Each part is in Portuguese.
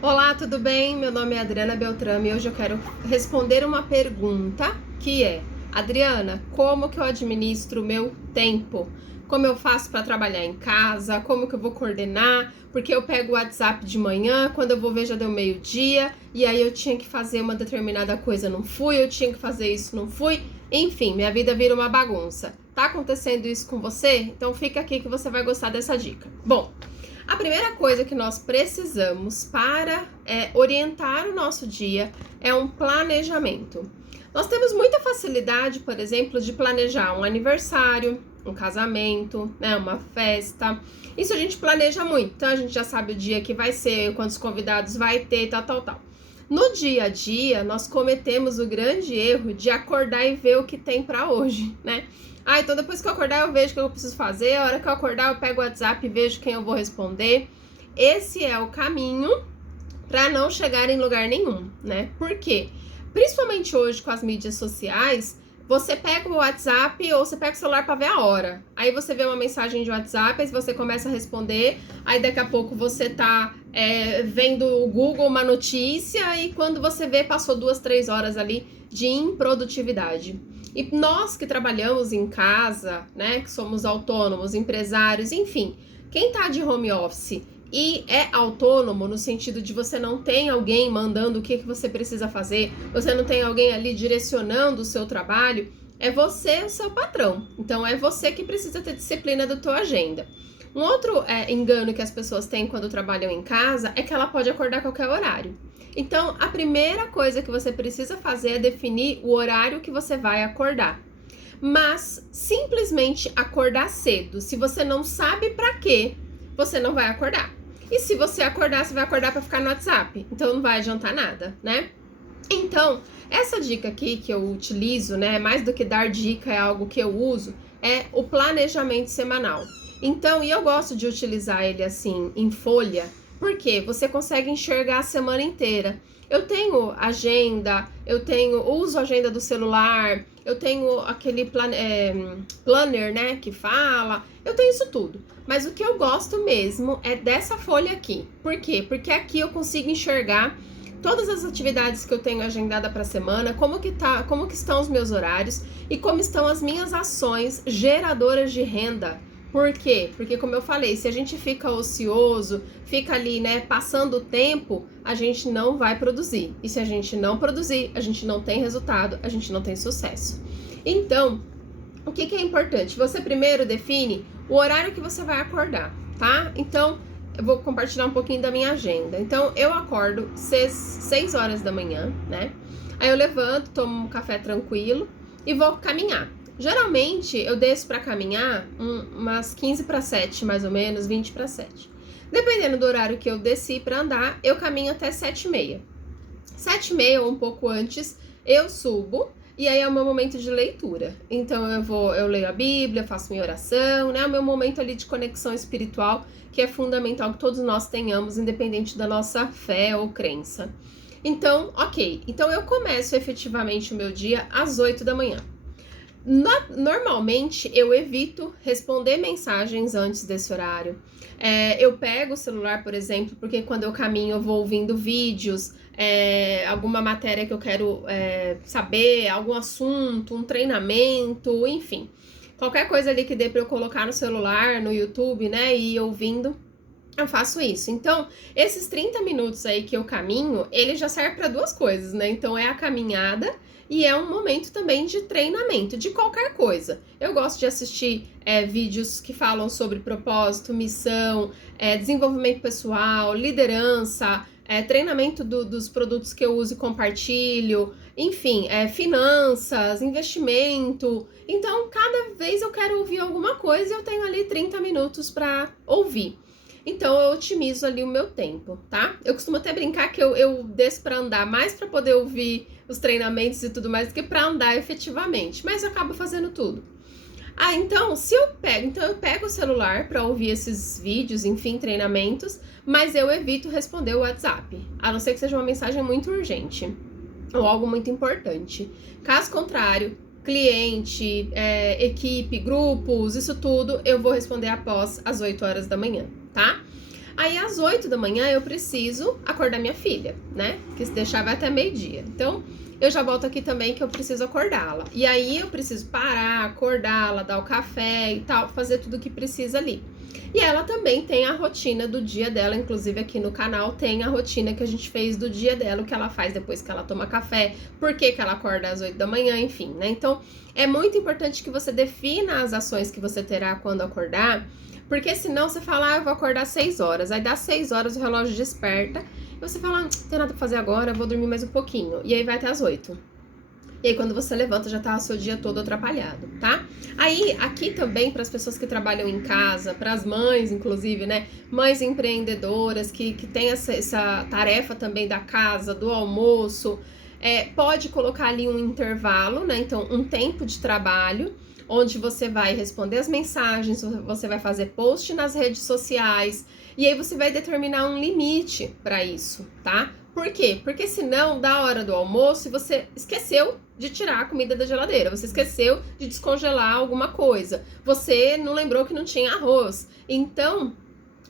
Olá, tudo bem? Meu nome é Adriana Beltrame e hoje eu quero responder uma pergunta que é: Adriana, como que eu administro o meu tempo? Como eu faço para trabalhar em casa? Como que eu vou coordenar? Porque eu pego o WhatsApp de manhã, quando eu vou ver já deu meio-dia, e aí eu tinha que fazer uma determinada coisa, não fui, eu tinha que fazer isso, não fui. Enfim, minha vida vira uma bagunça. Tá acontecendo isso com você? Então fica aqui que você vai gostar dessa dica. Bom, a primeira coisa que nós precisamos para orientar o nosso dia é um planejamento. Nós temos muita facilidade, por exemplo, de planejar um aniversário, um casamento, né, uma festa. Isso a gente planeja muito. Então a gente já sabe o dia que vai ser, quantos convidados vai ter, tal. No dia a dia, nós cometemos o grande erro de acordar e ver o que tem para hoje, né? Então depois que eu acordar eu vejo o que eu preciso fazer, a hora que eu acordar eu pego o WhatsApp e vejo quem eu vou responder. Esse é o caminho para não chegar em lugar nenhum, né? Por quê? Principalmente hoje com as mídias sociais, você pega o WhatsApp ou você pega o celular para ver a hora. Aí você vê uma mensagem de WhatsApp, aí você começa a responder, aí daqui a pouco você tá vendo o Google uma notícia e quando você vê passou 2, 3 horas ali de improdutividade. E nós que trabalhamos em casa, né, que somos autônomos, empresários, enfim, quem tá de home office e é autônomo no sentido de você não tem alguém mandando o que você precisa fazer, você não tem alguém ali direcionando o seu trabalho, é você o seu patrão. Então é você que precisa ter disciplina da tua agenda. Um outro engano que as pessoas têm quando trabalham em casa é que ela pode acordar a qualquer horário. Então, a primeira coisa que você precisa fazer é definir o horário que você vai acordar. Mas simplesmente acordar cedo, se você não sabe para quê, você não vai acordar. E se você acordar, você vai acordar para ficar no WhatsApp. Então não vai adiantar nada, né? Então, essa dica aqui que eu utilizo, né, mais do que dar dica, é algo que eu uso, é o planejamento semanal. Então, e eu gosto de utilizar ele assim, em folha, porque você consegue enxergar a semana inteira. Eu tenho agenda, uso a agenda do celular, eu tenho aquele planner, né, que fala, eu tenho isso tudo. Mas o que eu gosto mesmo é dessa folha aqui. Por quê? Porque aqui eu consigo enxergar todas as atividades que eu tenho agendada para a semana, como que estão os meus horários e como estão as minhas ações geradoras de renda. Por quê? Porque como eu falei, se a gente fica ocioso, fica ali, né, passando o tempo, a gente não vai produzir. E se a gente não produzir, a gente não tem resultado, a gente não tem sucesso. Então, o que é importante? Você primeiro define o horário que você vai acordar, tá? Então, eu vou compartilhar um pouquinho da minha agenda. Então, eu acordo 6 horas da manhã, né? Aí eu levanto, tomo um café tranquilo e vou caminhar. Geralmente, eu desço para caminhar umas 15 para 7, mais ou menos, 20 para 7. Dependendo do horário que eu desci para andar, eu caminho até 7h30. 7h30 ou um pouco antes, eu subo e aí é o meu momento de leitura. Então eu leio a Bíblia, faço minha oração, né? É o meu momento ali de conexão espiritual, que é fundamental que todos nós tenhamos, independente da nossa fé ou crença. Então, ok. Então eu começo efetivamente o meu dia às 8 da manhã. Normalmente eu evito responder mensagens antes desse horário. Eu pego o celular, por exemplo, porque quando eu caminho eu vou ouvindo vídeos, alguma matéria que eu quero saber, algum assunto, um treinamento, enfim. Qualquer coisa ali que dê para eu colocar no celular, no YouTube, né, e ir ouvindo, eu faço isso. Então, esses 30 minutos aí que eu caminho, ele já serve para duas coisas, né? Então, é a caminhada e é um momento também de treinamento, de qualquer coisa. Eu gosto de assistir vídeos que falam sobre propósito, missão, desenvolvimento pessoal, liderança, treinamento dos produtos que eu uso e compartilho, enfim, finanças, investimento. Então, cada vez eu quero ouvir alguma coisa e eu tenho ali 30 minutos para ouvir. Então eu otimizo ali o meu tempo, tá? Eu costumo até brincar que eu desço para andar mais para poder ouvir os treinamentos e tudo mais do que para andar efetivamente, mas eu acabo fazendo tudo. Então, eu pego o celular para ouvir esses vídeos, enfim, treinamentos, mas eu evito responder o WhatsApp, a não ser que seja uma mensagem muito urgente ou algo muito importante. Caso contrário, cliente, equipe, grupos, isso tudo, eu vou responder após as 8 horas da manhã, tá? Aí às 8 da manhã eu preciso acordar minha filha, né? Que se deixar vai até meio-dia. Então eu já boto aqui também que eu preciso acordá-la. E aí eu preciso parar, acordá-la, dar o café e tal, fazer tudo o que precisa ali. E ela também tem a rotina do dia dela, inclusive aqui no canal tem a rotina que a gente fez do dia dela, o que ela faz depois que ela toma café, por que ela acorda às 8 da manhã, enfim, né? Então é muito importante que você defina as ações que você terá quando acordar, porque senão você fala, eu vou acordar às 6 horas, aí dá 6 horas o relógio desperta, e você fala, não tem nada pra fazer agora, vou dormir mais um pouquinho, e aí vai até às 8. E aí quando você levanta já tá o seu dia todo atrapalhado, tá? Aí aqui também para as pessoas que trabalham em casa, para as mães inclusive, né? Mães empreendedoras que tem essa tarefa também da casa, do almoço, pode colocar ali um intervalo, né? Então um tempo de trabalho, onde você vai responder as mensagens, você vai fazer post nas redes sociais, e aí você vai determinar um limite para isso, tá? Por quê? Porque senão, da hora do almoço, você esqueceu de tirar a comida da geladeira, você esqueceu de descongelar alguma coisa, você não lembrou que não tinha arroz. Então,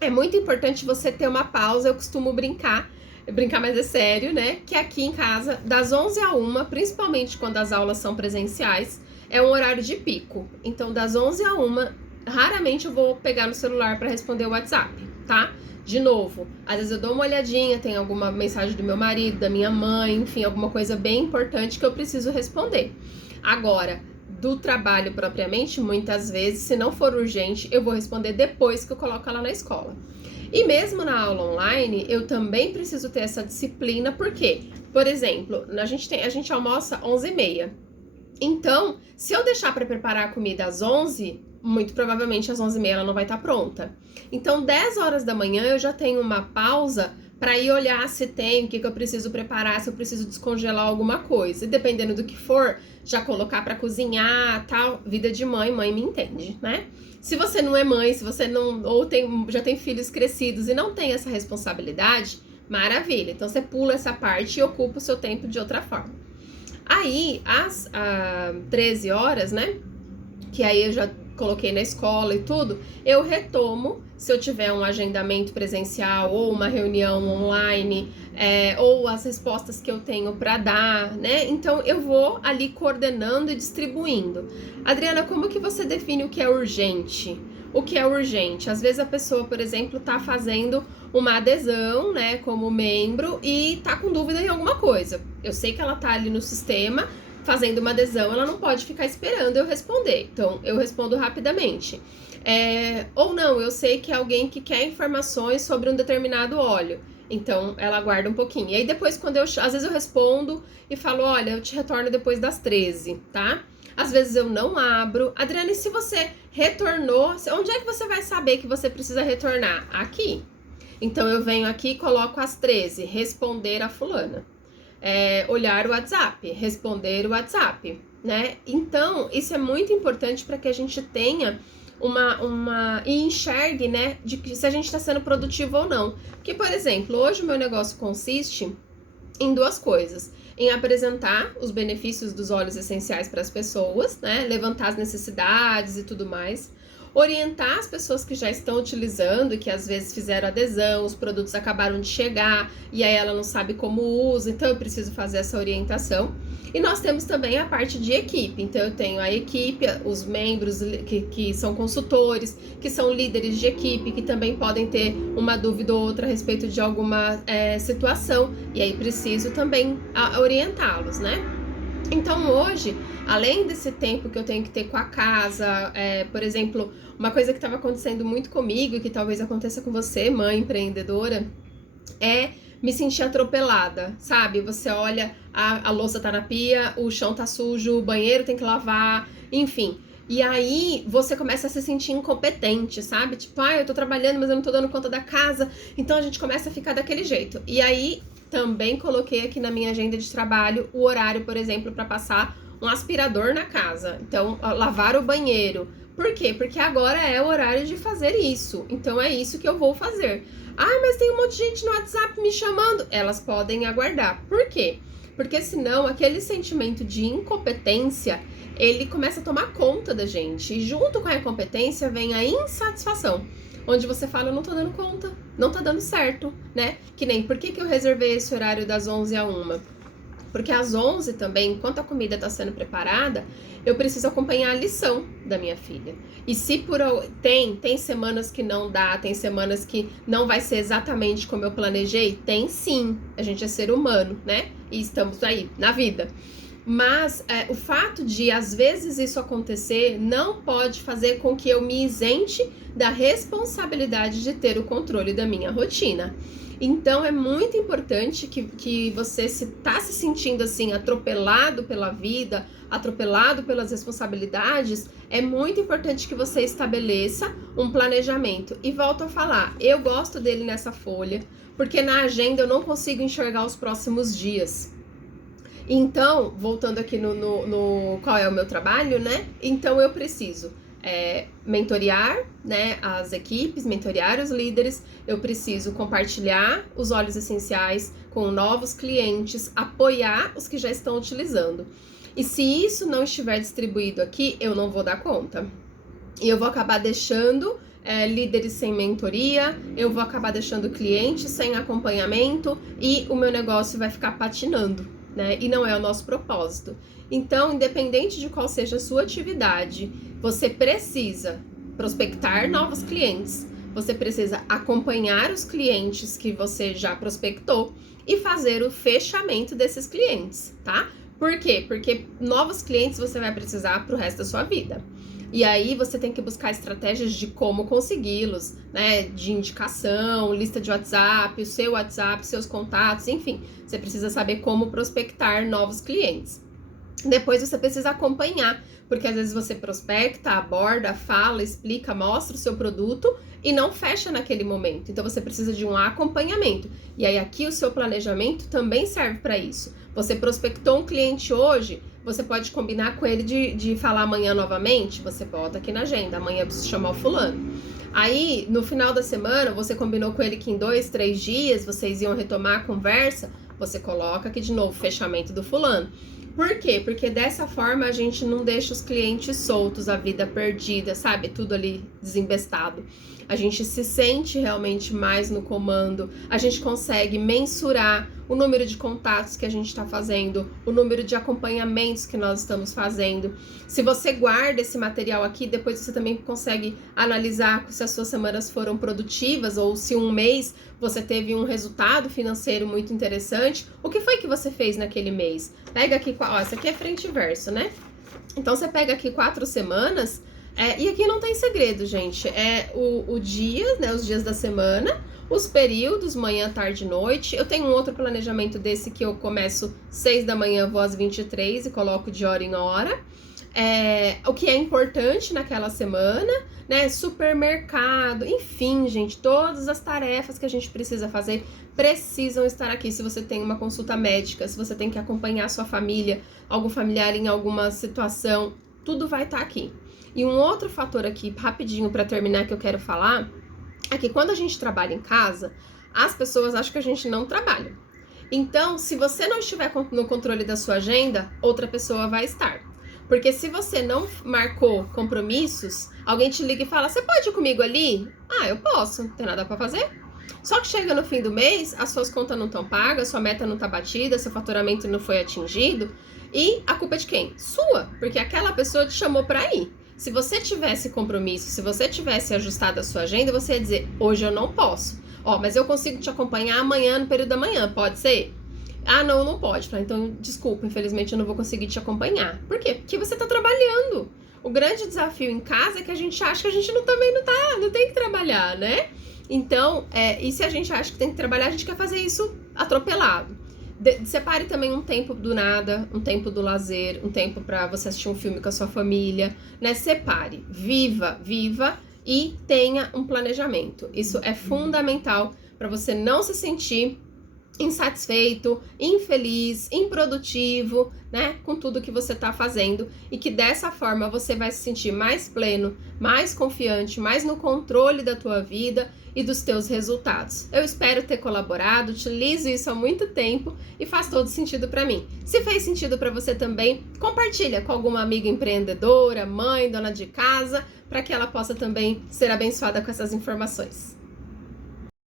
é muito importante você ter uma pausa. Eu costumo brincar mais é sério, né? Que aqui em casa, das 11 a 1, principalmente quando as aulas são presenciais, é um horário de pico. Então, das 11 a 1, raramente eu vou pegar no celular para responder o WhatsApp, tá? De novo, às vezes eu dou uma olhadinha, tem alguma mensagem do meu marido, da minha mãe, enfim, alguma coisa bem importante que eu preciso responder. Agora, do trabalho propriamente, muitas vezes, se não for urgente, eu vou responder depois que eu coloco ela na escola. E mesmo na aula online, eu também preciso ter essa disciplina, porque, por exemplo, a gente almoça 11h30. Então, se eu deixar para preparar a comida às 11, muito provavelmente às 11h30 ela não vai estar pronta. Então, 10 horas da manhã eu já tenho uma pausa para ir olhar se tem, o que eu preciso preparar, se eu preciso descongelar alguma coisa. E dependendo do que for, já colocar para cozinhar, tal. Vida de mãe me entende, né? Se você não é mãe, se você não já tem filhos crescidos e não tem essa responsabilidade, maravilha. Então, você pula essa parte e ocupa o seu tempo de outra forma. Aí, às 13 horas, né? Que aí eu já coloquei na escola e tudo, eu retomo se eu tiver um agendamento presencial ou uma reunião online, ou as respostas que eu tenho para dar, né? Então eu vou ali coordenando e distribuindo. Adriana, como que você define o que é urgente? O que é urgente? Às vezes a pessoa, por exemplo, tá fazendo uma adesão, né, como membro e tá com dúvida em alguma coisa. Eu sei que ela tá ali no sistema fazendo uma adesão, ela não pode ficar esperando eu responder. Então, eu respondo rapidamente. Ou não, eu sei que é alguém que quer informações sobre um determinado óleo. Então, ela aguarda um pouquinho. E aí, depois, às vezes eu respondo e falo, olha, eu te retorno depois das 13, tá? Às vezes eu não abro. Adriana, e se você retornou, onde é que você vai saber que você precisa retornar? Aqui. Então, eu venho aqui e coloco às 13, responder a fulana. Olhar o WhatsApp, responder o WhatsApp, né? Então, isso é muito importante para que a gente tenha e enxergue, né, de que se a gente está sendo produtivo ou não. Porque, por exemplo, hoje o meu negócio consiste em duas coisas: em apresentar os benefícios dos óleos essenciais para as pessoas, né, levantar as necessidades e tudo mais, orientar as pessoas que já estão utilizando e que às vezes fizeram adesão, os produtos acabaram de chegar e aí ela não sabe como usa, então eu preciso fazer essa orientação. E nós temos também a parte de equipe, então eu tenho a equipe, os membros que são consultores, que são líderes de equipe, que também podem ter uma dúvida ou outra a respeito de alguma situação, e aí preciso também orientá-los, né? Então hoje, além desse tempo que eu tenho que ter com a casa, por exemplo, uma coisa que estava acontecendo muito comigo e que talvez aconteça com você, mãe empreendedora, é me sentir atropelada, sabe? Você olha, a louça tá na pia, o chão tá sujo, o banheiro tem que lavar, enfim. E aí você começa a se sentir incompetente, sabe? Tipo, eu tô trabalhando, mas eu não tô dando conta da casa. Então a gente começa a ficar daquele jeito. E aí também coloquei aqui na minha agenda de trabalho o horário, por exemplo, para passar um aspirador na casa. Então, lavar o banheiro. Por quê? Porque agora é o horário de fazer isso. Então, é isso que eu vou fazer. Mas tem um monte de gente no WhatsApp me chamando. Elas podem aguardar. Por quê? Porque senão aquele sentimento de incompetência, ele começa a tomar conta da gente. E junto com a incompetência vem a insatisfação. Onde você fala, eu não tô dando conta. não tá dando certo, né? Que nem, por que eu reservei esse horário das 11 a 1? Porque às 11 também, enquanto a comida está sendo preparada, eu preciso acompanhar a lição da minha filha. E se tem semanas que não dá, tem semanas que não vai ser exatamente como eu planejei, tem sim. A gente é ser humano, né? E estamos aí, na vida. Mas o fato de, às vezes, isso acontecer não pode fazer com que eu me isente da responsabilidade de ter o controle da minha rotina. Então, é muito importante que você, se tá se sentindo assim, atropelado pela vida, atropelado pelas responsabilidades, é muito importante que você estabeleça um planejamento. E volto a falar, eu gosto dele nessa folha, porque na agenda eu não consigo enxergar os próximos dias. Então, voltando aqui no qual é o meu trabalho, né? Então, eu preciso mentorear, né, as equipes, mentorear os líderes, eu preciso compartilhar os óleos essenciais com novos clientes, apoiar os que já estão utilizando. E se isso não estiver distribuído aqui, eu não vou dar conta. E eu vou acabar deixando líderes sem mentoria, eu vou acabar deixando clientes sem acompanhamento e o meu negócio vai ficar patinando, né? E não é o nosso propósito. Então, independente de qual seja a sua atividade, você precisa prospectar novos clientes, você precisa acompanhar os clientes que você já prospectou e fazer o fechamento desses clientes, tá? Por quê? Porque novos clientes você vai precisar pro resto da sua vida. E aí você tem que buscar estratégias de como consegui-los, né? De indicação, lista de WhatsApp, o seu WhatsApp, seus contatos, enfim. Você precisa saber como prospectar novos clientes. Depois você precisa acompanhar, porque às vezes você prospecta, aborda, fala, explica, mostra o seu produto e não fecha naquele momento. Então você precisa de um acompanhamento. E aí aqui o seu planejamento também serve para isso. Você prospectou um cliente hoje, você pode combinar com ele de falar amanhã novamente, você bota aqui na agenda, amanhã eu preciso chamar o fulano. Aí, no final da semana, você combinou com ele que em 2, 3 dias vocês iam retomar a conversa, você coloca aqui de novo, fechamento do fulano. Por quê? Porque dessa forma a gente não deixa os clientes soltos, a vida perdida, sabe? Tudo ali desembestado. A gente se sente realmente mais no comando, a gente consegue mensurar o número de contatos que a gente está fazendo, o número de acompanhamentos que nós estamos fazendo. Se você guarda esse material aqui, depois você também consegue analisar se as suas semanas foram produtivas ou se um mês você teve um resultado financeiro muito interessante. O que foi que você fez naquele mês? Pega aqui, ó, essa aqui é frente e verso, né? Então você pega aqui 4 semanas. E aqui não tem segredo, gente. É o dia, né? Os dias da semana, os períodos, manhã, tarde e noite. Eu tenho um outro planejamento desse que eu começo 6 da manhã, vou às 23 e coloco de hora em hora. O que é importante naquela semana, né? Supermercado, enfim, gente, todas as tarefas que a gente precisa fazer precisam estar aqui. Se você tem uma consulta médica, se você tem que acompanhar sua família, algum familiar em alguma situação, tudo vai estar aqui. E um outro fator aqui, rapidinho para terminar, que eu quero falar, é que quando a gente trabalha em casa, as pessoas acham que a gente não trabalha. Então, se você não estiver no controle da sua agenda, outra pessoa vai estar. Porque se você não marcou compromissos, alguém te liga e fala, você pode ir comigo ali? Ah, eu posso, não tem nada para fazer. Só que chega no fim do mês, as suas contas não estão pagas, sua meta não está batida, seu faturamento não foi atingido. E a culpa é de quem? Sua, porque aquela pessoa te chamou para ir. Se você tivesse compromisso, se você tivesse ajustado a sua agenda, você ia dizer, hoje eu não posso. Mas eu consigo te acompanhar amanhã, no período da manhã, pode ser? Ah, não pode. Então, desculpa, infelizmente eu não vou conseguir te acompanhar. Por quê? Porque você tá trabalhando. O grande desafio em casa é que a gente acha que a gente não tem que trabalhar, né? Então, e se a gente acha que tem que trabalhar, a gente quer fazer isso atropelado. Separe também um tempo do nada, um tempo do lazer, um tempo para você assistir um filme com a sua família, né? Separe, viva e tenha um planejamento. Isso é fundamental para você não se sentir insatisfeito, infeliz, improdutivo, né, com tudo que você tá fazendo, e que dessa forma você vai se sentir mais pleno, mais confiante, mais no controle da tua vida e dos teus resultados. Eu espero ter colaborado, utilizo isso há muito tempo e faz todo sentido para mim. Se fez sentido para você também, compartilha com alguma amiga empreendedora, mãe, dona de casa, para que ela possa também ser abençoada com essas informações.